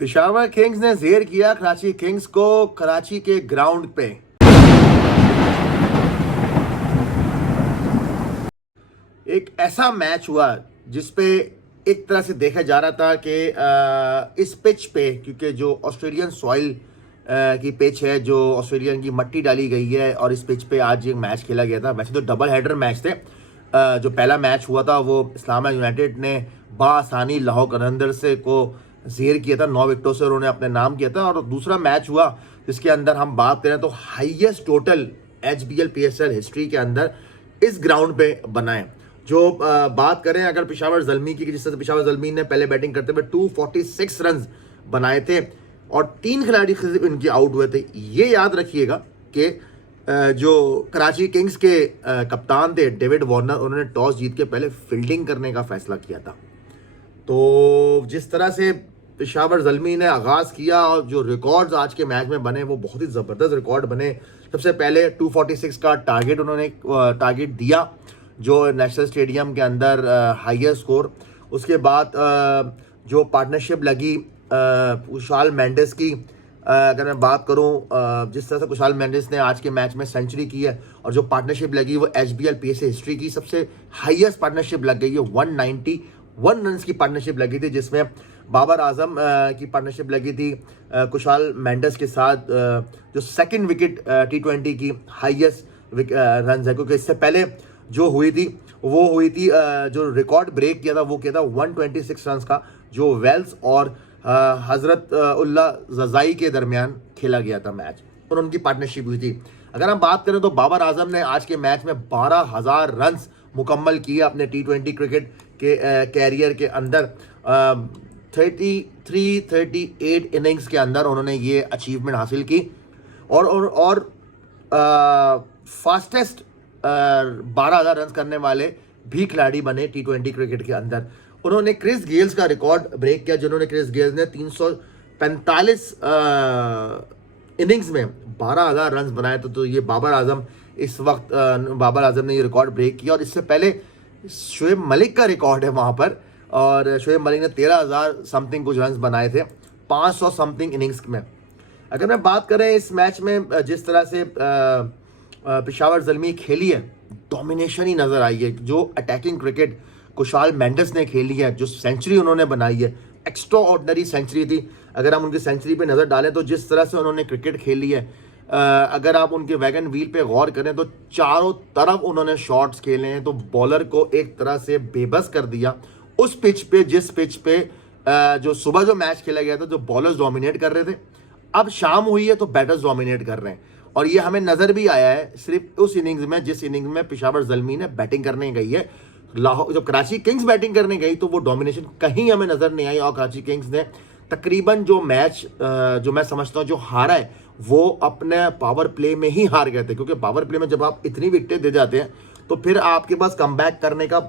Peshawar Kings ने जेर किया कराची किंग्स को कराची के ग्राउंड पे। एक ऐसा मैच हुआ जिसपे एक तरह से देखा जा रहा था कि इस पिच पे, क्योंकि जो ऑस्ट्रेलियन सॉइल की पिच है, जो ऑस्ट्रेलियन की मट्टी डाली गई है, और इस पिच पे आज एक मैच खेला गया था। वैसे तो डबल हेडर मैच थे। जो पहला मैच हुआ था वो इस्लामाबाद यूनाइटेड ने बासानी लाहौर कलंदर से को जेर किया था, 9 विकेटों से उन्होंने अपने नाम किया था। और दूसरा मैच हुआ जिसके अंदर हम बात करें तो highest total HBL PSL history के अंदर इस ग्राउंड पे बनाए। जो बात करें अगर पेशावर ज़ल्मी की, जिस तरह से पेशावर ज़ल्मी ने पहले बैटिंग करते हुए 246 रन बनाए थे और 3 खिलाड़ी इनके आउट हुए थे। ये याद रखिएगा कि जो कराची किंग्स के कप्तान थे डेविड वार्नर, उन्होंने टॉस जीत के पहले फील्डिंग करने का फैसला किया था। तो जिस तरह से पेशावर ज़ल्मी ने आगाज़ किया और जो रिकॉर्ड्स आज के मैच में बने वो बहुत ही ज़बरदस्त रिकॉर्ड बने। सबसे पहले 246 का टारगेट उन्होंने टारगेट दिया, जो नेशनल स्टेडियम के अंदर हाईएस्ट स्कोर। उसके बाद जो पार्टनरशिप लगी कुशाल मेंडिस की, अगर मैं बात करूं, जिस तरह से कुशाल मेंडिस ने आज के मैच में सेंचुरी की है, और जो पार्टनरशिप लगी वो HBL PSL हिस्ट्री की सबसे हाईएस्ट पार्टनरशिप लग गई है। 191 रन की पार्टनरशिप लगी थी, जिसमें बाबर आजम की पार्टनरशिप लगी थी कुशाल मेंडिस के साथ, जो सेकंड विकेट T20 की हाईएस्ट रन है। क्योंकि इससे पहले जो हुई थी वो हुई थी, जो रिकॉर्ड ब्रेक किया था वो किया था 126 रन का, जो वेल्स और हजरत उल्ला जजाई के दरमियान खेला गया था मैच, और उनकी पार्टनरशिप हुई थी। अगर हम बात करें तो बाबर आजम ने आज के मैच में 12,000 रन मुकम्मल किए अपने T20 क्रिकेट के कैरियर के अंदर। 38 इनिंग्स के अंदर उन्होंने ये अचीवमेंट हासिल की, और फास्टेस्ट 12,000 रन करने वाले भी खिलाड़ी बने T20 क्रिकेट के अंदर। उन्होंने क्रिस गेल्स का रिकॉर्ड ब्रेक किया, जिन्होंने क्रिस गेल्स ने 345 इनिंग्स में 12,000 रन बनाए। तो ये बाबर आजम इस वक्त बाबर आजम ने ये रिकॉर्ड ब्रेक किया। और इससे पहले शोएब मलिक का रिकॉर्ड है वहाँ पर, और शोएब मलिक ने 13,000 समथिंग कुछ रन बनाए थे 500 समथिंग इनिंग्स में। अगर मैं बात करें इस मैच में जिस तरह से पेशावर ज़ल्मी खेली है, डोमिनेशन ही नज़र आई है। जो अटैकिंग क्रिकेट कुशाल मेंडिस ने खेली है, जो सेंचुरी उन्होंने बनाई है, एक्स्ट्रा ऑर्डनरी सेंचुरी थी। अगर हम उनकी सेंचुरी पे नज़र डालें तो जिस तरह से उन्होंने क्रिकेट खेली है, अगर आप उनके वैगन व्हील पे गौर करें तो चारों तरफ उन्होंने शॉट्स खेले हैं, तो बॉलर को एक तरह से बेबस कर दिया उस पिच पे, जिस पिच पे जो सुबह जो मैच खेला गया था जो बॉलर्स डोमिनेट कर रहे थे, अब शाम हुई है तो बैटर्स डोमिनेट कर रहे हैं। और ये हमें नज़र भी आया है सिर्फ उस इनिंग्स में जिस इनिंग्स में पेशावर ज़ल्मी ने बैटिंग करने गई है। लाहौर जब कराची किंग्स बैटिंग करने गई तो वो डोमिनेशन कहीं हमें नज़र नहीं आई, और कराची किंग्स ने तकरीबन जो मैच जो मैं समझता हूँ जो हारा है वो अपने पावर प्ले में ही हार गए थे। क्योंकि पावर प्ले में जब आप इतनी विकेटें दे जाते हैं तो फिर आपके पास कमबैक करने का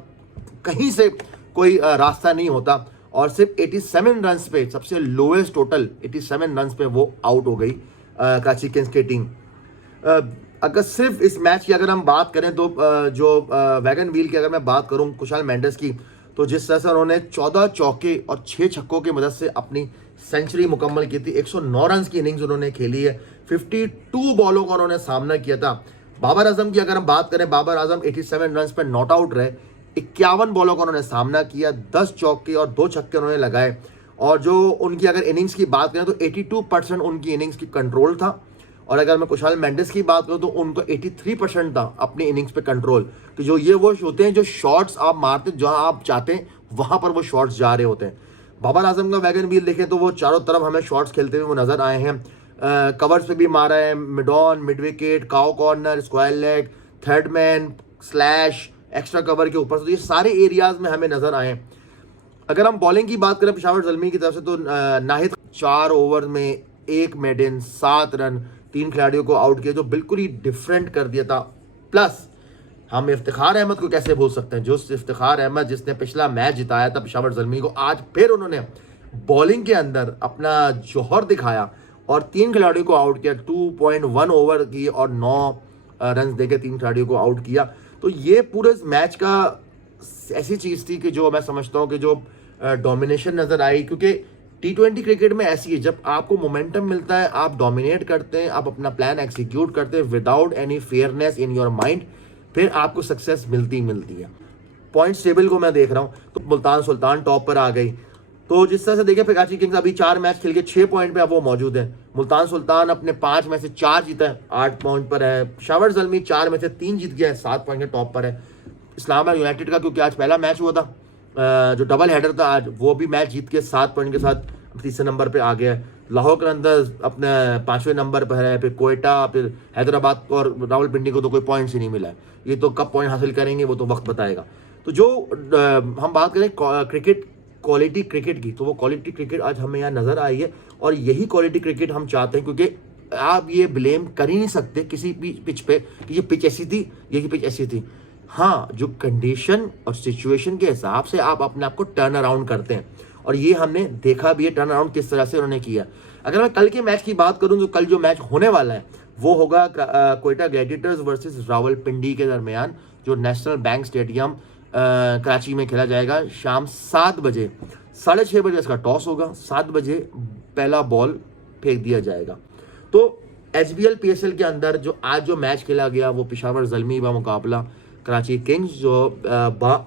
कहीं से कोई रास्ता नहीं होता। और सिर्फ 87 रन पे, सबसे लोएस्ट टोटल 87 रन पे वो आउट हो गई कराची किंग्स की टीम। अगर सिर्फ इस मैच की अगर हम बात करें तो जो वैगन व्हील की अगर मैं बात करूं कुशाल मेंडिस की, तो जिस तरह से उन्होंने 14 चौके और 6 छक्कों की मदद से अपनी सेंचुरी मुकम्मल की थी। 109 रन की इनिंग्स उन्होंने खेली है, 52 बॉलों का उन्होंने सामना किया था। बाबर आजम की अगर हम बात करें, बाबर आजम 87 रन पर नॉट आउट रहे, 51 बॉलों का उन्होंने सामना किया, 10 चौके और 2 छक्के उन्होंने लगाए। और जो उनकी अगर इनिंग्स की बात करें तो 82% उनकी इनिंग्स की कंट्रोल था। और अगर मैं कुशाल मेंडिस की बात करूं तो उनको 83% था अपनी इनिंग्स पे कंट्रोल। तो जो ये वो होते हैं जो शॉट्स आप मारते हैं, जहां आप चाहते हैं वहां पर वो शॉट्स जा रहे होते हैं। बाबर आजम का वैगन व्हील देखें तो वो चारों तरफ हमें शॉट्स खेलते हुए वो नजर आए हैं। कवर्स पे भी मारा है, mid on, mid wicket, cow corner, square leg, third man, slash, extra cover के ऊपर से, तो ये सारे एरियाज में हमें नजर आए। अगर हम बॉलिंग की बात करें पेशावर ज़ल्मी की तरफ से, तो नाहिद 4 ओवर में 1 मेडन, 7 रन, 3 खिलाड़ियों को आउट किया, जो बिल्कुल ही डिफरेंट कर दिया था। प्लस हम इफ्तिखार अहमद को कैसे भूल सकते हैं, जो इफ्तिखार अहमद जिसने पिछला मैच जिताया था पेशावर ज़ल्मी को, आज फिर उन्होंने बॉलिंग के अंदर अपना जौहर दिखाया और 3 खिलाड़ियों को आउट किया। 2.1 ओवर की और 9 रन देके 3 खिलाड़ियों को आउट किया। तो ये पूरे मैच का ऐसी चीज़ थी कि जो मैं समझता हूँ कि जो डोमिनेशन नज़र आई, क्योंकि T20 क्रिकेट में ऐसी है, जब आपको मोमेंटम मिलता है, आप डोमिनेट करते हैं, आप अपना प्लान एग्जीक्यूट करते हैं without any fairness in your mind, फिर आपको सक्सेस मिलती है। पॉइंट्स टेबल को मैं देख रहा हूँ तो मुल्तान सुल्तान टॉप पर आ गई। तो जिस तरह से देखें, कराची किंग्स अभी 4 मैच खेल के 6 पॉइंट पे अब वो मौजूद है। मुल्तान सुल्तान अपने 5 में से 4 जीता है, 8 पॉइंट पर है। पेशावर ज़ल्मी 4 में से 3 जीत गया है, 7 पॉइंट के टॉप पर है। इस्लामाबाद यूनाइटेड का क्योंकि आज पहला मैच हुआ था, जो डबल हेडर था आज, वो भी मैच जीत के 7 पॉइंट के साथ तीसरे नंबर पे आ गया है। लाहौर कलंदर्स अपने 5वें नंबर पर है, फिर कोयटा, फिर हैदराबाद और रावलपिंडी को तो कोई पॉइंट्स ही नहीं मिला है। ये तो कब पॉइंट हासिल करेंगे वो तो वक्त बताएगा। तो जो हम बात करें क्रिकेट, क्वालिटी क्रिकेट की, तो वो क्वालिटी क्रिकेट आज हमें यहाँ नज़र आई है और यही क्वालिटी क्रिकेट हम चाहते हैं, क्योंकि आप ये ब्लेम कर ही नहीं सकते किसी भी पिच पे कि ये पिच ऐसी थी, ये पिच ऐसी थी। हाँ, जो कंडीशन और सिचुएशन के हिसाब से आप अपने आप को टर्न अराउंड करते हैं, और ये हमने देखा भी है टर्न अराउंड किस तरह से उन्होंने किया। अगर मैं कल के मैच की बात करूं तो कल जो मैच होने वाला है वो होगा कोयटा ग्लैडिएटर्स वर्सेस रावलपिंडी के दरमियान, जो नेशनल बैंक स्टेडियम कराची में खेला जाएगा शाम 7 बजे। 6:30 बजे इसका टॉस होगा, 7 बजे पहला बॉल फेंक दिया जाएगा। तो HBL PSL के अंदर जो आज जो मैच खेला गया वो पेशावर ज़ल्मी का मुकाबला कराची किंग्स, जो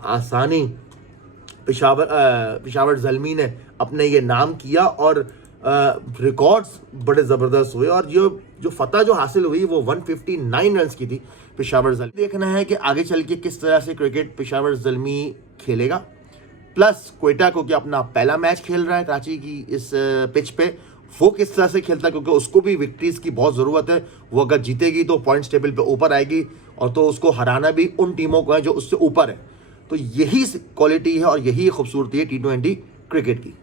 आसानी पेशावर ज़ल्मी ने अपने ये नाम किया और रिकॉर्ड्स बड़े ज़बरदस्त हुए, और जो फतह जो हासिल हुई वो 159 रन की थी पेशावर ज़ल्मी। देखना है कि आगे चल के किस तरह से क्रिकेट पेशावर ज़ल्मी खेलेगा। प्लस कोयटा को कि अपना पहला मैच खेल रहा है कराची की इस पिच पे, वो किस तरह से खेलता है, क्योंकि उसको भी विक्ट्रीज की बहुत ज़रूरत है। वो अगर जीतेगी तो पॉइंट्स टेबल पे ऊपर आएगी, और तो उसको हराना भी उन टीमों को है जो उससे ऊपर है। तो यही क्वालिटी है और यही खूबसूरती है T20 क्रिकेट की।